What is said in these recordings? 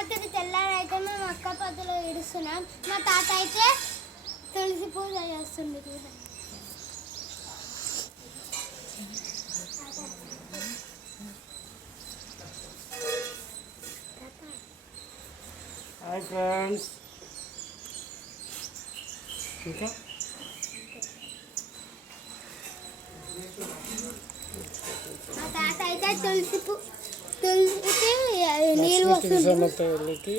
రాత్రి తెల్లారైతే మేము అక్క పద్ధతిలో ఇడుస్తున్నాం. మా తాత అయితే తులసి పూజ చేస్తుంది. Hi friends. ఇంకా మా తాత అయితే తులసికి నీళ్ళు తులసమ్మ తల్లికి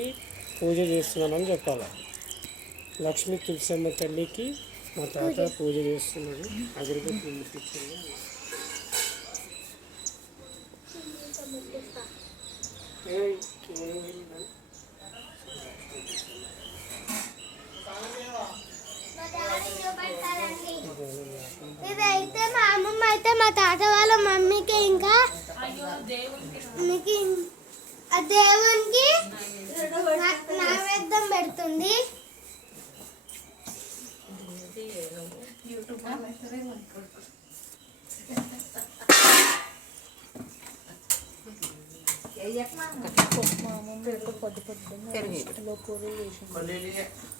పూజ చేస్తున్నానని చెప్పాలి. లక్ష్మీ తులసమ్మ తల్లికి మా తాత పూజ చేస్తున్నాడు. అగరబత్తి ముట్టించాడు. ఇదైతే మా అమ్మమ్మ అయితే మా తాత వాళ్ళ మమ్మీకి ఇంకా ఆ దేవునికి నైవేద్యం పెడుతుంది.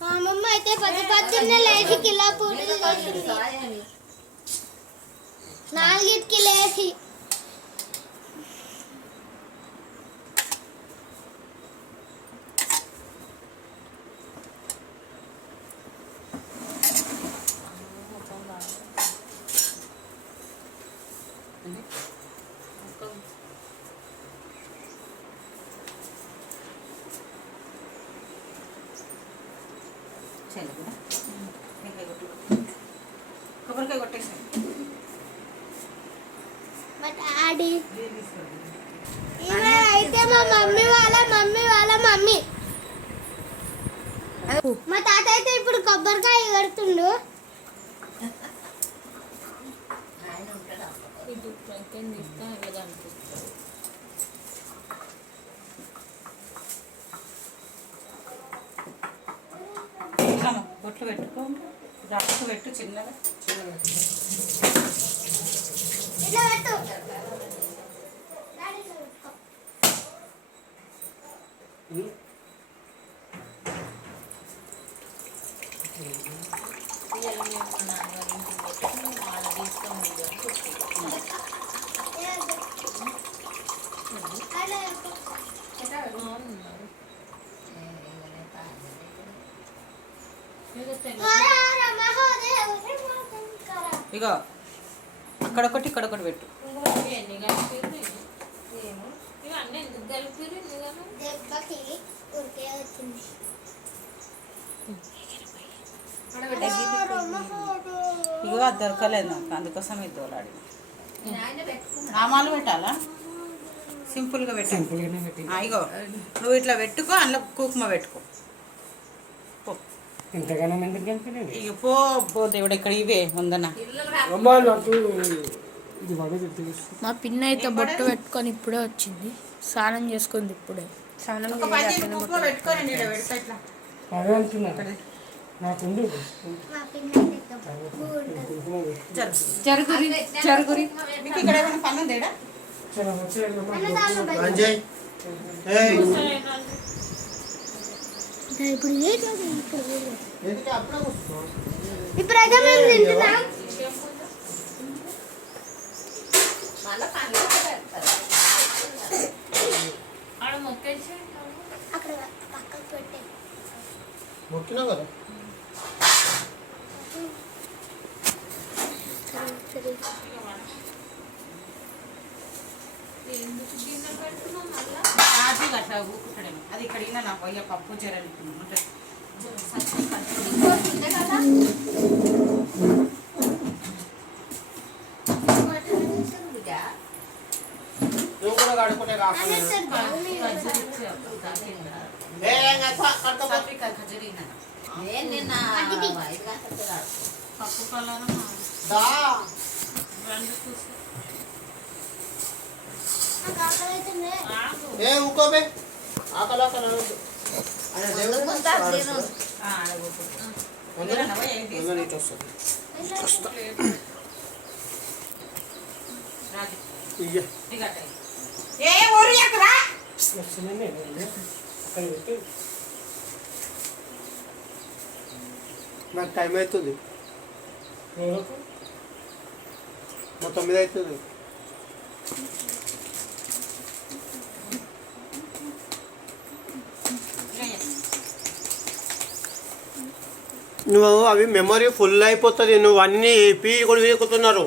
మా అమ్మమ్మ అయితే పొద్దున్నే లేచి కిలో పూరీలు చేసింది. 4కి లేచి కొబ్బరికాయ కొట్టేసి మా డాడీ అయితే మా మమ్మీ వాళ్ళ మమ్మీ మా తాత అయితే ఇప్పుడు కొబ్బరికాయ కడుతుండు. బొట్లు పెట్టుకో, రప్పకు పెట్టు చిన్నగా ఇట్లా పెట్టు. ఇగో అక్కడొకటి ఇక్కడొకటి పెట్టు. ఇగో అది దొరకలేదు నాకు, అందుకోసం ఇది దోలాడి. నామాలు పెట్టాలా? సింపుల్గా పెట్టు. ఇగో నువ్వు ఇట్లా పెట్టుకో, అందులో కుంకుమ పెట్టుకో. ఇక పో దేవుడు, ఇక్కడ ఇవే ఉందన్న. మా పిన్న అయితే బొట్టు పెట్టుకొని ఇప్పుడే వచ్చింది. స్నానం చేసుకుంది ఇప్పుడే. స్నానం జరుగురి మీకు ఇక్కడ ఏమైనా పని ఉందేడా? ఇప్పుడైతే మేము తింటున్నాం. అక్కడ పక్కకు పెట్టే మొక్కినా కదా. అది ఇక్కడ నా పొయ్య పప్పు చీరలు ఉంటుంది. నువ్వు కూడా కడుకుంటే పప్పు కలర్ ఊకోబే ఆకలి ఏ ఊరు ఎక్కడా అది పెట్టి నాకు టైం అవుతుంది ఎవరకు మా 9 అవుతుంది. నువ్వు అవి మెమరీ ఫుల్ అయిపోతుంది. నువ్వు అన్నీ పీ కూడా వీకుతున్నారు.